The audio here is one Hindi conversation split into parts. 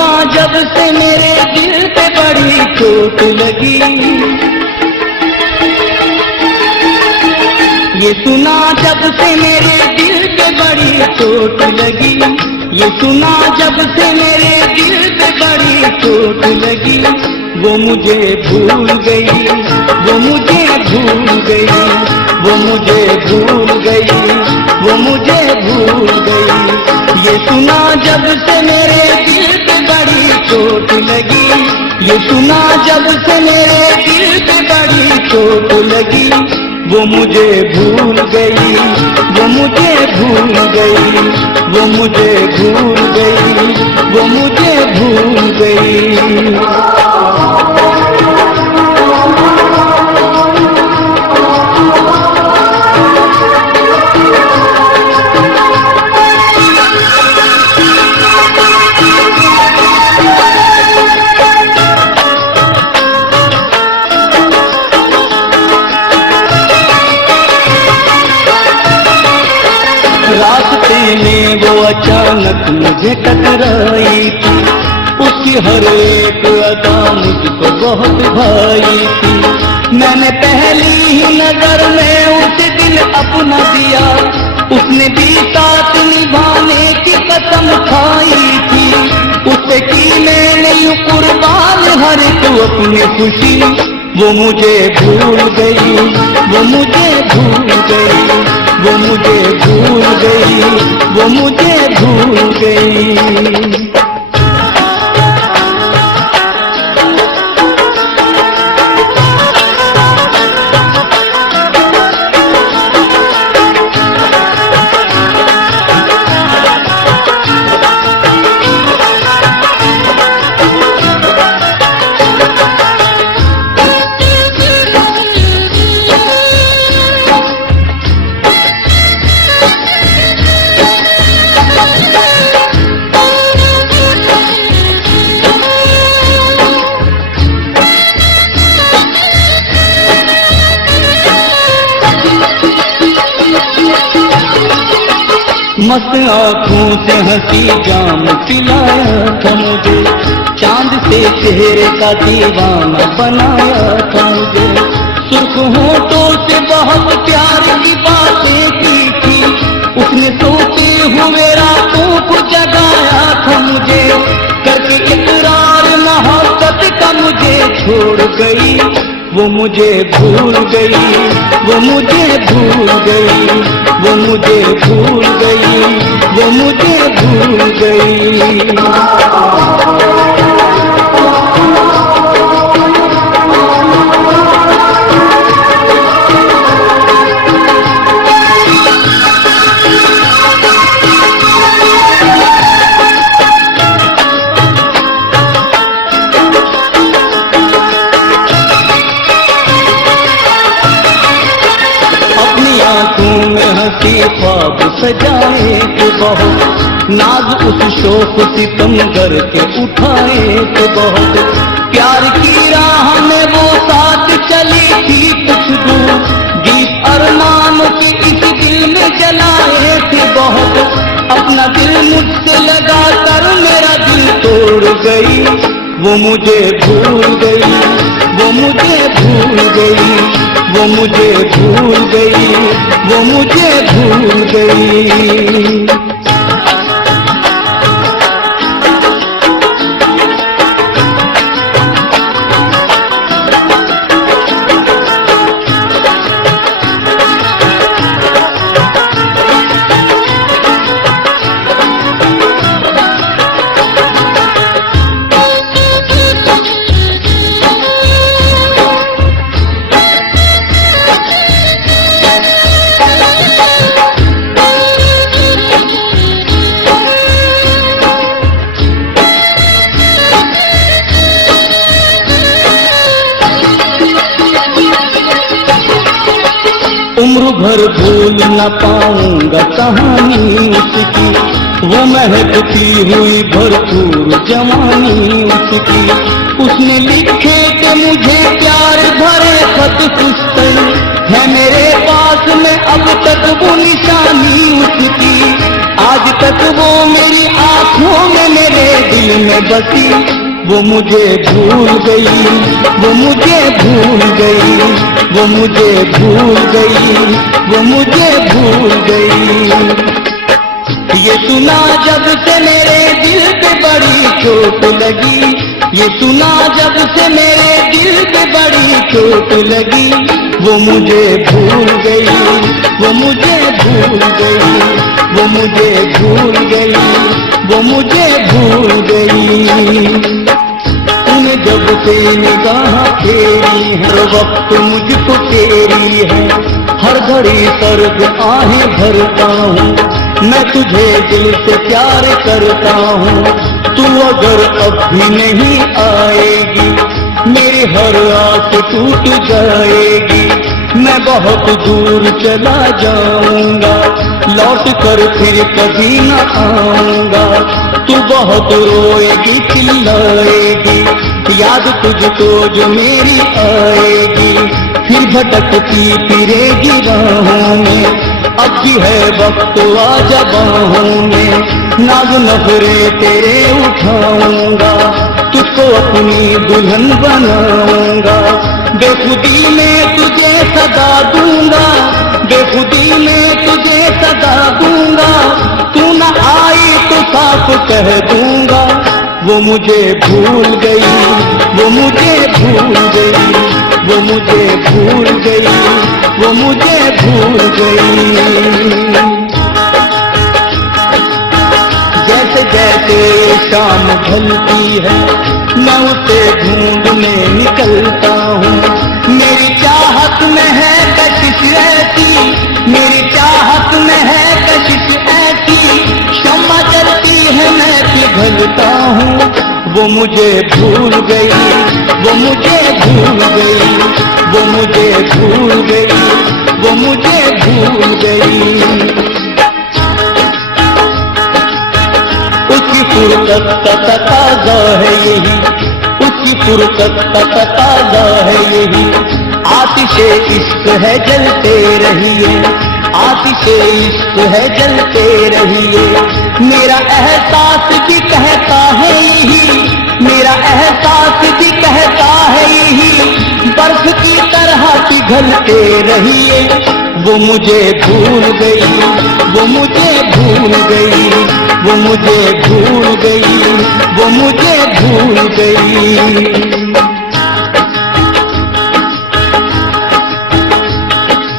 सुना जब से मेरे दिल पे बड़ी चोट लगी, ये सुना जब से मेरे दिल पे बड़ी चोट लगी, ये सुना जब से मेरे दिल पे बड़ी चोट लगी। वो मुझे भूल गई, वो मुझे भूल गई, वो मुझे भूल गई, वो मुझे भूल गई। ये सुना जब से मेरे दिल पे बड़ी चोट लगी, ये सुना जब से मेरे दिल पे बड़ी चोट लगी। वो मुझे भूल गई, वो मुझे भूल गई, वो मुझे भूल गई, वो मुझे भूल गई। रास्ते में वो अचानक मुझे टकराई थी, उसकी हर एक अदा मुझको बहुत भाई थी। मैंने पहली ही नजर में उसे दिल अपना दिया, उसने भी साथ निभाने की कसम खाई थी। उससे की मैंने यूं कुर्बान हर एक अपनी खुशी। वो मुझे भूल गई, वो मुझे भूल गई, वो मुझे भूल गई, वो मुझे भूल गई। मस्त आँखों से हंसी जाम पिलाया था मुझे, चांद से चेहरे का दीवाना बनाया था मुझे। सुर्ख होठों से बहुत प्यार की बातें की थी, उसने सोते हुए रातों को जगाया था मुझे। करके इकरार मोहब्बत का मुझे छोड़ गई। वो मुझे भूल गई, वो मुझे भूल गई, वो मुझे भूल गई, वो मुझे भूल गई। ख्वाब सजाए थे बहुत, नाज उस शोक सितमगर के उठाए थे बहुत। प्यार की राह में वो साथ चली थी कुछ दूर, दीप अरमानों के इस दिल में जलाए थे बहुत। अपना दिल मुझसे लगा कर मेरा दिल तोड़ गई। वो मुझे भूल गई, वो मुझे भूल गई, वो मुझे भूल गई, वो मुझे भूल गई। उम्र भर भूल न पाऊंगा कहानी उसकी, वो महकती हुई भरपूर जवानी उसकी। उसने लिखे कि मुझे प्यार भरे खत पुस्तक है मेरे पास में अब तक वो निशानी उसकी। आज तक वो मेरी आंखों में मेरे दिल में बसी, वो मुझे भूल गई, वो मुझे भूल गई, वो मुझे भूल गई, वो मुझे भूल गई। ये सुना जब से मेरे दिल पे बड़ी चोट लगी, ये सुना जब से मेरे दिल पे बड़ी चोट लगी, वो मुझे भूल गई, वो मुझे भूल गई, वो मुझे भूल गई, वो मुझे भूल गई। तूने जब से निगाह फेरी हर वक्त मुझको तेरी है, हर घड़ी सर्द आहें भरता हूँ, मैं तुझे दिल से प्यार करता हूँ। तू अगर अब भी नहीं आएगी, मेरी हर आस टूट जाएगी, मैं बहुत दूर चला जाऊंगा, लौट कर फिर कभी न आऊंगा। तू बहुत रोएगी चिल्लाएगी, याद तुझको जो मेरी आएगी, फिर भटकती फिरेगी राहों में, अब भी है वक्त आजा बाहों में, नाज़ नखरे तेरे उठाऊंगा, तुझको अपनी दुल्हन बनाऊंगा, बेखुदी में तुझे सदा दूंगा, बेखुदी में तुझे सदा दूंगा, तू न आई तो साफ कह दूंगा। वो मुझे भूल गई, वो मुझे भूल गई, वो मुझे भूल गई, वो मुझे भूल गई। जैसे जैसे शाम ढलती है, मैं उसे ढूंढने निकलता हूँ, मेरी चाहत में है कशिश ऐसी, मेरी चाहत में है कशिश ऐसी, शम्मा जलती है मैं पिघलता हूँ। वो मुझे भूल गई, वो मुझे भूल गई, वो मुझे भूल गई, वो मुझे भूल गई। उसकी फुर्सत का तकाज़ा है यही, उसकी फुर्सत का तकाज़ा है यही, आतिशे इश्क है जलते रहिए, आतिशे इश्क है जलते रहिए, मेरा एहसास भी कहता है यही, मेरा एहसास भी कहता है यही, बर्फ की तरह पिघलते रहिए। वो मुझे भूल गई, वो मुझे भूल गई, वो मुझे भूल गई, वो मुझे भूल गई।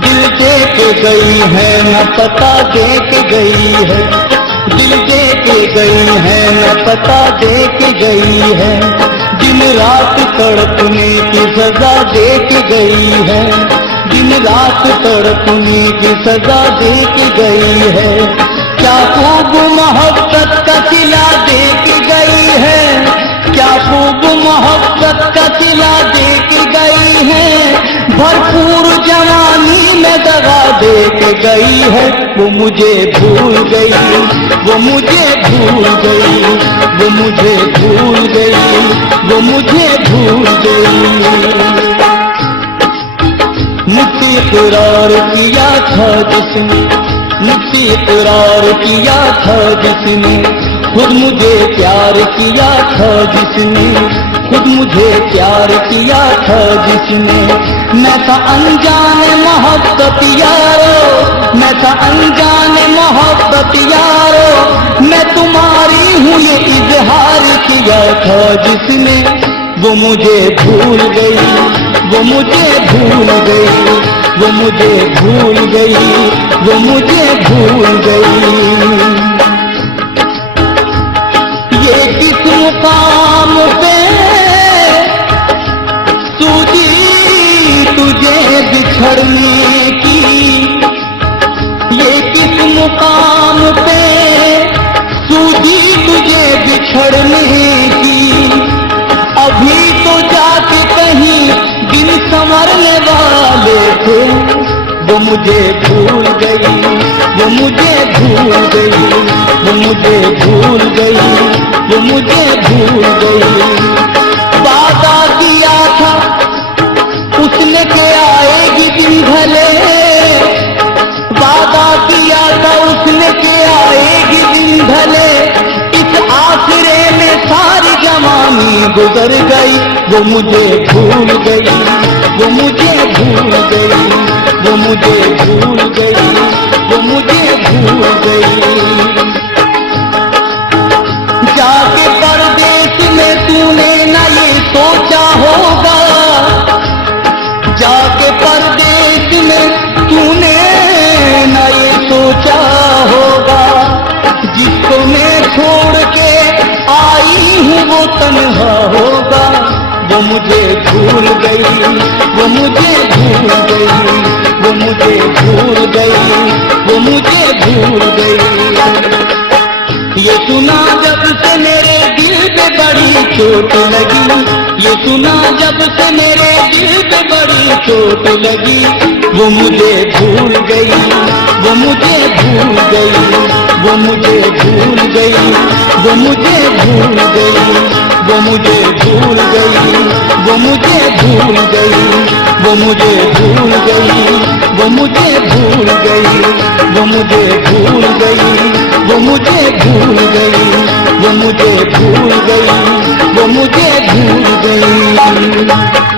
दिल दे के गई है न पता दे के गई है, दिल दे के गई है न पता दे के गई है, दिन रात तड़पने की सजा दे के गई है, दिन रात तड़पने की सजा दे के गई है, क्या खूब मोहब्बत का सिला दे के गई है, क्या खूब मोहब्बत का सिला दे के गई है, भरपूर जवानी में दगा दे के गई है। वो मुझे भूल गई, वो मुझे भूल गई, वो मुझे भूल गई, वो मुझे भूल गई। मुझसे इकरार किया था जिसने, मुझसे इकरार किया था जिसने, खुद मुझे प्यार किया था जिसने, खुद मुझे प्यार किया था जिसने, मैं था अनजान मोहब्बत यारो, मैं था अनजान मोहब्बत यारो, मैं तुम्हारी हूँ ये इजहार किया था जिसने। वो मुझे भूल गई, वो मुझे भूल गई, वो मुझे भूल गई, वो मुझे भूल गई। ये किस मुकाम पे सूझी तुझे बिछड़ने की, ये किस मुकाम पे सूझी तुझे बिछड़ने की, अभी तो जाके कहीं दिन संवरने वाले थे। वो मुझे भूल गई, वो मुझे भूल गई, वो मुझे भूल गई, वो मुझे भूल गई। वादा किया था उसने के आएगी दिन भले, वादा किया था उसने के आएगी गुजर गई, वो मुझे भूल गई, वो मुझे भूल गई, वो मुझे भूल गई, वो मुझे भूल गई। जाके परदेश में तूने न ये सोचा होगा, जाके परदेश में तूने न ये सोचा होगा, जिसको मैं छोड़ के आई हूँ वो तन्हा होगा। वो मुझे भूल गई, वो मुझे भूल गई, वो मुझे भूल गई, वो मुझे भूल गई। ये सुना जब से मेरे दिल पे बड़ी चोट लगी, ये सुना जब से मेरे दिल पे बड़ी चोट लगी। वो मुझे भूल गई, वो मुझे भूल गई, वो मुझे भूल गई, वो मुझे भूल गई, वो मुझे भूल गई, वो मुझे भूल गई, वो मुझे भूल गई, वो मुझे भूल गई, वो मुझे भूल गई, वो मुझे भूल गई, वो मुझे भूल गई, वो मुझे भूल गई।